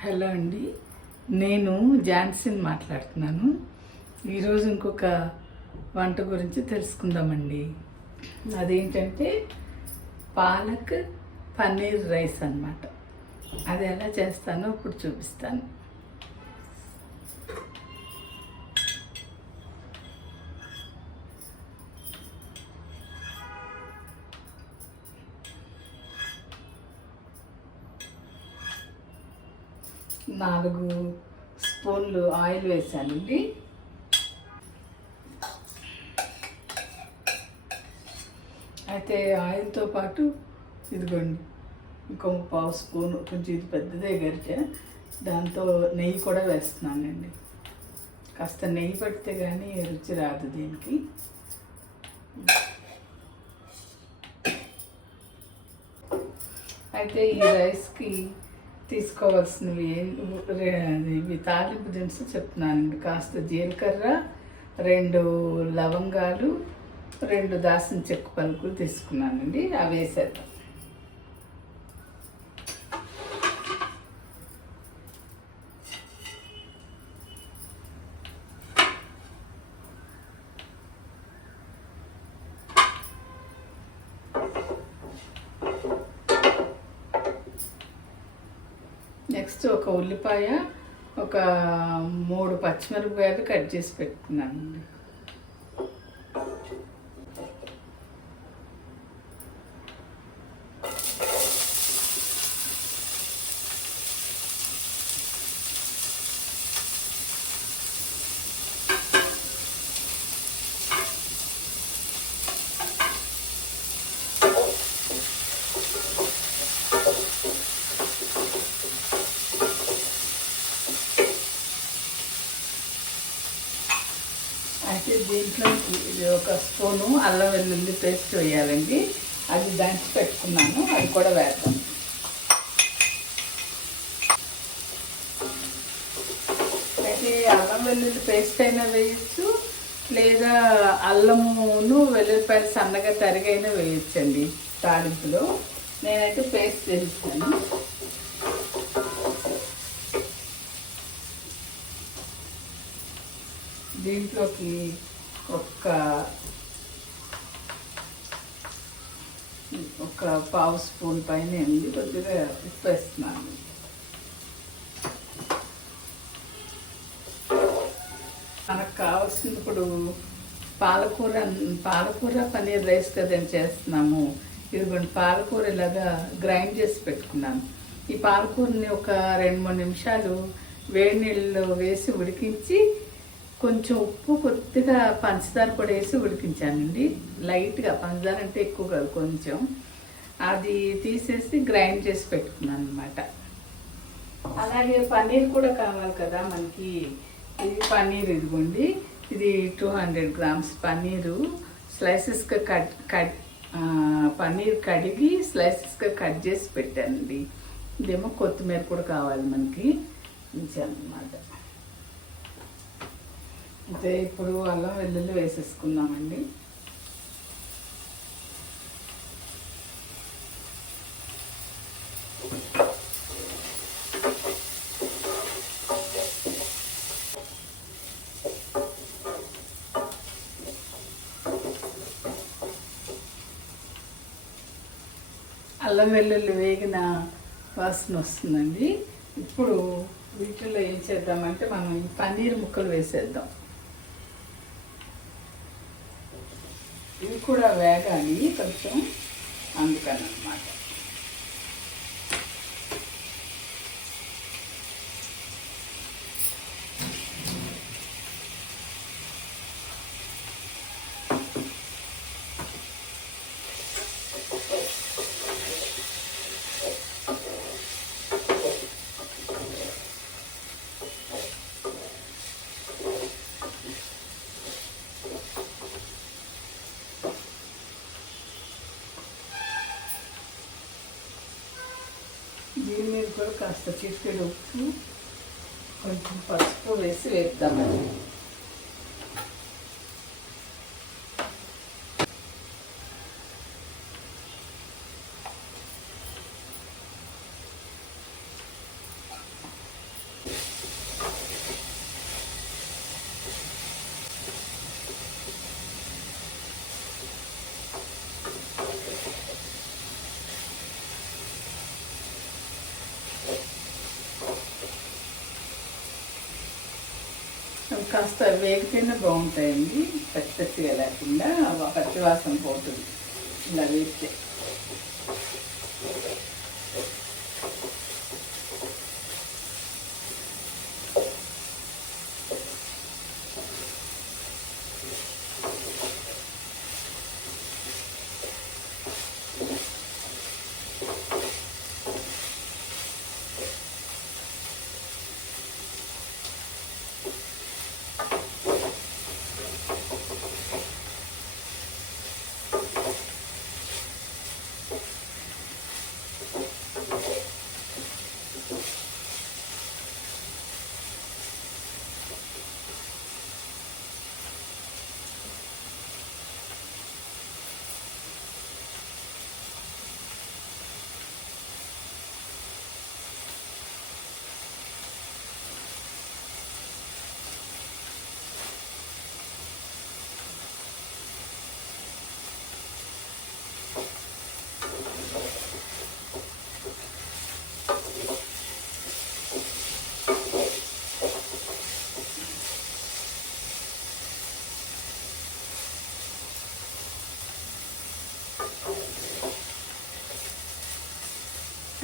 Hello అండి, నేను ఝాన్సీని మాట్లాడుతున్నాను. ఈరోజు ఇంకొక వంట గురించి తెలుసుకుందామండి. అదేంటంటే పాలక్ పన్నీర్ రైస్ అన్నమాట. అది ఎలా చేస్తానో ఇప్పుడు చూపిస్తాను. నాలుగు స్పూన్లు ఆయిల్ వేసానండి. అయితే ఆయిల్తో పాటు ఇదిగోండి ఇంకో పావు స్పూను, కొంచెం ఇది పెద్దదే గరిటె, దాంతో నెయ్యి కూడా వేస్తున్నానండి. కాస్త నెయ్యి పడితే కానీ రుచి రాదు దీనికి. అయితే ఈ రైస్కి తీసుకోవాల్సినవి ఇవి తాలింపు దినుసులు చెప్తున్నానండి. కాస్త జీలకర్ర, 2 లవంగాలు, 2 దాల్చిన చెక్క పలుకులు తీసుకున్నానండి. అవి వేసేద్దాం. నెక్స్ట్ ఒక ఉల్లిపాయ, ఒక 3 పచ్చిమిరపకాయలు కట్ చేసి పెట్టుకున్నానండి. అయితే దీంట్లో ఒక స్పూను అల్లం వెల్లుల్లి పేస్ట్ వేయాలండి. అది దంచి పెట్టుకున్నాను, అది కూడా వేద్దాం. అయితే అల్లం వెల్లుల్లి పేస్ట్ అయినా వేయచ్చు, లేదా అల్లమును వెల్లుల్లిపాయలు సన్నగా తరిగైనా వేయచ్చండి తాలింపులో. నేనైతే పేస్ట్ వేస్తాను. దీంట్లోకి ఒక పావు స్పూన్ పైన కొద్దిగా ఉప్పు వేస్తున్నాను. మనకు కావాల్సింది ఇప్పుడు పాలకూర పన్నీర్ రైస్ కదండి చేస్తున్నాము. ఇదిగోండి పాలకూర ఇలాగా గ్రైండ్ చేసి పెట్టుకున్నాను. ఈ పాలకూరని ఒక 2-3 నిమిషాలు వేడి నీళ్ళలో వేసి ఉడికించి, కొంచెం ఉప్పు, కొద్దిగా పంచదార కూడా వేసి ఉడికించానండి. లైట్గా, పంచదార అంటే ఎక్కువ కాదు, కొంచెం. అది తీసేసి గ్రైండ్ చేసి పెట్టుకున్నాను అనమాట. అలాగే పన్నీర్ కూడా కావాలి కదా మనకి. ఇది పన్నీర్, ఇదిగోండి, ఇది 200 గ్రామ్స్ పన్నీరు స్లైసెస్గా పన్నీర్ కడిగి స్లైసెస్గా కట్ చేసి పెట్టానండి. ఇదేమో కొత్తిమీర కూడా కావాలి మనకి, అన్నమాట. అయితే ఇప్పుడు అల్లం వెల్లుల్లి వేసేసుకుందామండి. అల్లం వెల్లుల్లి వేగిన వాసన వస్తుందండి. ఇప్పుడు వీటిల్లో ఏం చేద్దామంటే మనం ఈ పన్నీర్ ముక్కలు వేసేద్దాం. ఇవి కూడా వేగాలి కొంచెం, అందుకని అన్నమాట. దీని మీద కూడా కాస్త చిటికెడు ఉప్పు, కొంచెం పసుపు వేసి వేద్దామండి. కాస్త వేగితేనే బాగుంటాయండి, పచ్చిగా లేకుండా పచ్చివాసన పోతుంది ఇలా వేస్తే.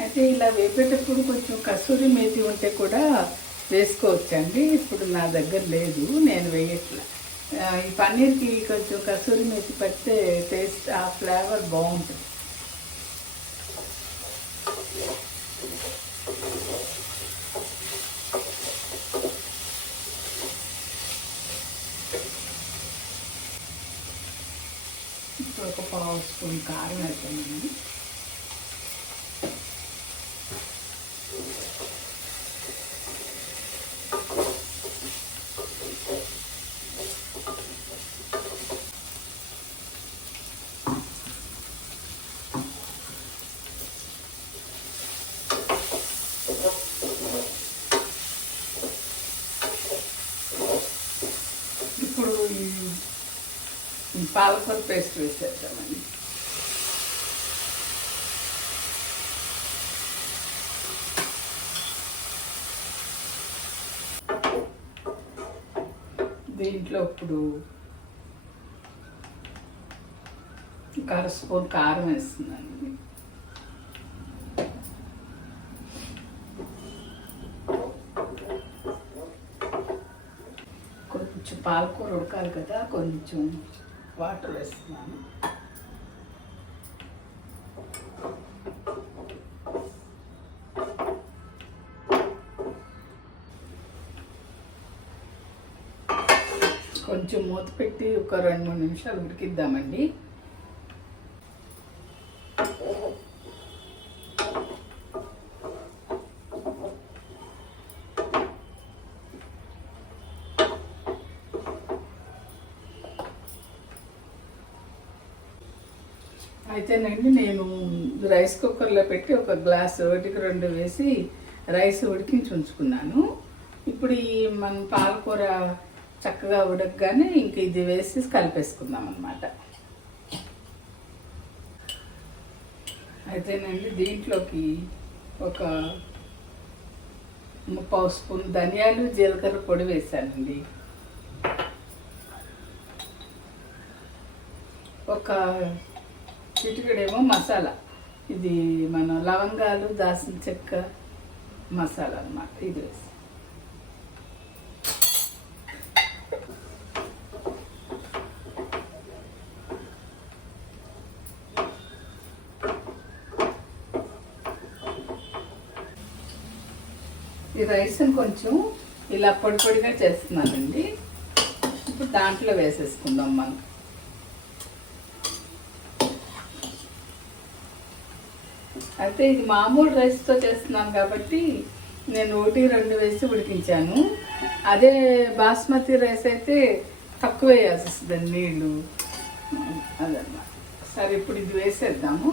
అయితే ఇలా వేపేటప్పుడు కొంచెం కసూరి మేతి ఉంటే కూడా వేసుకోవచ్చండి. ఇప్పుడు నా దగ్గర లేదు, నేను వేయట్లా. ఈ పన్నీర్కి కొంచెం కసూరి మేతి పడితే టేస్ట్, ఆ ఫ్లేవర్ బాగుంటుంది. ఇప్పుడు ఒక పావు స్పూన్ కారం వేసాను. ఇప్పుడు ఈ పాలకూర పేస్ట్ వేసేద్దామండి. దీంట్లో ఇప్పుడు ఒక అర స్పూన్ కారం వేస్తున్నానండి. కొంచెం పాలకూర ఉడకాలి కదా, కొంచెం వాటర్ వేస్తున్నాను. కొంచెం మూత పెట్టి ఒక 2-3 నిమిషాలు ఉడికిద్దామండి. అయితేనండి నేను రైస్ కుక్కర్లో పెట్టి ఒక గ్లాస్ 1-2 వేసి రైస్ ఉడికించి ఉంచుకున్నాను. ఇప్పుడు ఈ మన పాలకూర చక్కగా ఉడకగానే ఇంక ఇది వేసి కలిపేసుకుందాం అన్నమాట. అయితేనండి దీంట్లోకి ఒక 3/4 స్పూన్ ధనియాలు జీలకర్ర పొడి వేసానండి. ఒక చిటికెడేమో మసాలా, ఇది మన లవంగాలు దాల్చిన చెక్క మసాలా అన్నమాట, ఇది వేసి. ఈ రైస్ని కొంచెం ఇలా పొడి పొడిగా చేస్తున్నానండి. ఇప్పుడు దాంట్లో వేసేసుకుందాం మనం. అయితే ఇది మామూలు రైస్తో చేస్తున్నాను కాబట్టి నేను 1-2 వేసి ఉడికించాను. అదే బాస్మతి రైస్ అయితే తక్కువ వేయాల్సి వస్తుంది నీళ్ళు, అదన్నమాట. సరే ఇప్పుడు ఇది వేసేద్దాము.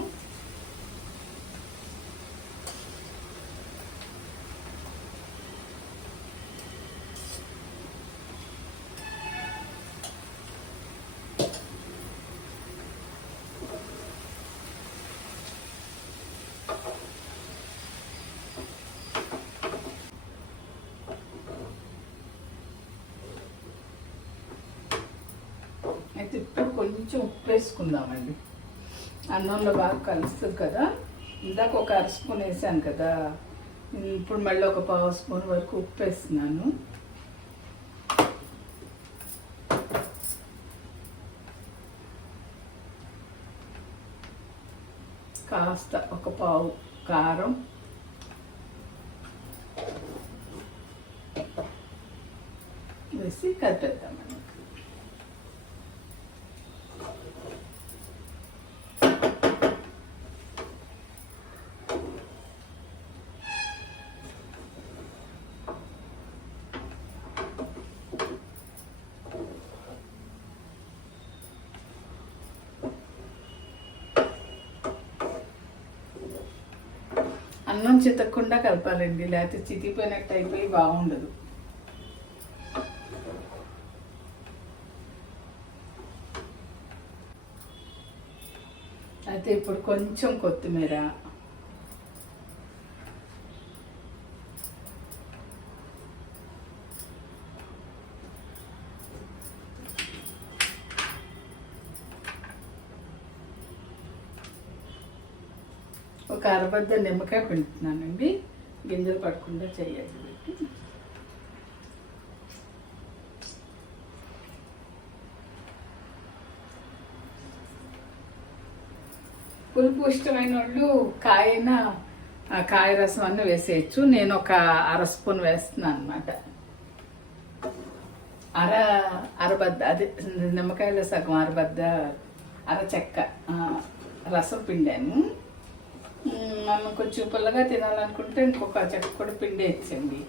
కొంచెం ఉప్పు వేసుకుందామండి. అన్నంలో బాగా కలుస్తుంది కదా. ఇందాక ఒక అర స్పూన్ వేసాను కదా, ఇప్పుడు మళ్ళీ ఒక పావు స్పూన్ వరకు ఉప్పు వేస్తున్నాను. కాస్త ఒక పావు కారం, వేసి కలిపేద్దామండి. అన్నం చితక్కుండా కలపాలండి, లేకపోతే చితికిపోయినట్టు అయిపోయి బాగుండదు. అయితే ఇప్పుడు కొంచెం కొత్తిమీర, ఒక అరబద్ద నిమ్మకాయ పిండుతున్నానండి, గింజలు పడకుండా చేయాలి పెట్టి. పులుపు ఇష్టమైన వాళ్ళు కాయ రసం అన్న వేసేయచ్చు. నేను ఒక అర స్పూన్ వేస్తున్నాను అనమాట. అరబద్ద అదే నిమ్మకాయలో సగం అరబద్ద చెక్క రసం పిండాను. మనం కొంచెం పుల్లగా తినాలనుకుంటే ఇంకొక చెక్క కూడా పిండేయచ్చండి.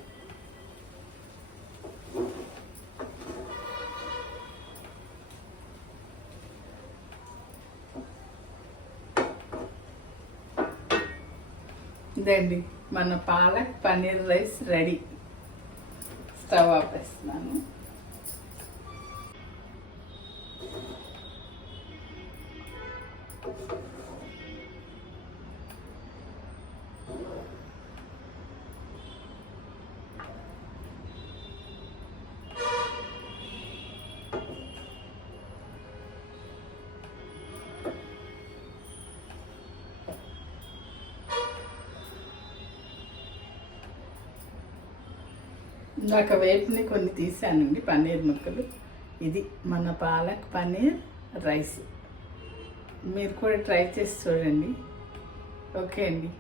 ఇదండి మన palak paneer rice ready. Stove ఆపేస్తున్నాను. ఇందాక వేపుని కొన్ని తీసానండి పన్నీర్ ముక్కలు. ఇది మన పాలక్ పన్నీర్ రైస్. మీరు కూడా ట్రై చేసి చూడండి. ఓకే అండి.